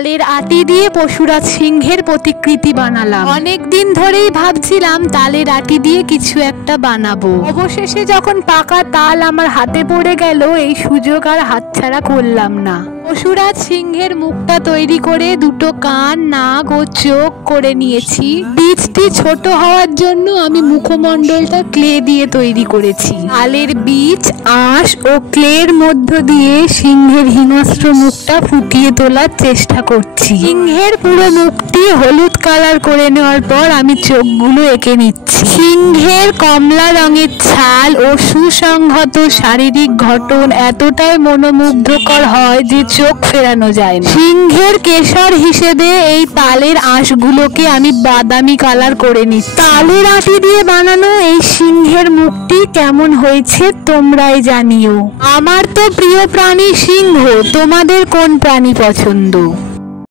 তালের আটি দিয়ে পশুরাজ সিংহের প্রতিকৃতি বানালাম। অনেকদিন ধরেই ভাবছিলাম তালের আটি দিয়ে কিছু একটা বানাবো। অবশেষে যখন পাকা তাল আমার হাতে পড়ে গেল, এই সুযোগ আর হাতছাড়া করলাম না। পশুরাজ সিংহের মুখটা তৈরি করে দুটো কান, নাক ও চোখ করে নিয়েছি। বীজটি ছোট হওয়ার জন্য আমি মুখমণ্ডলটা ক্লে দিয়ে তৈরি করেছি। তালের বীজ, আঁশ ও ক্লের মধ্য দিয়ে সিংহের হিংস্র মুখটা ফুটিয়ে তোলার চেষ্টা করছি। সিংহের পুরো মুখটি হলুদ কালার করে নেওয়ার পর আমি চোখগুলো এঁকে নিচ্ছি। সিংহের কমলা রঙের ছাল ও সুসংহত শারীরিক গঠন এতটাই মনোমুগ্ধকর হয় যে চোখ ফেরানো যায় না। সিংহের কেশর হিসেবে এই তালের আঁশগুলোকে আমি বাদামি কালার করে নিচ্ছি। তালের আটি দিয়ে বানানো এই সিংহের মুখটি কেমন হয়েছে তোমরাই জানিও। আমার তো প্রিয় প্রাণী সিংহ, তোমাদের কোন প্রাণী পছন্দ?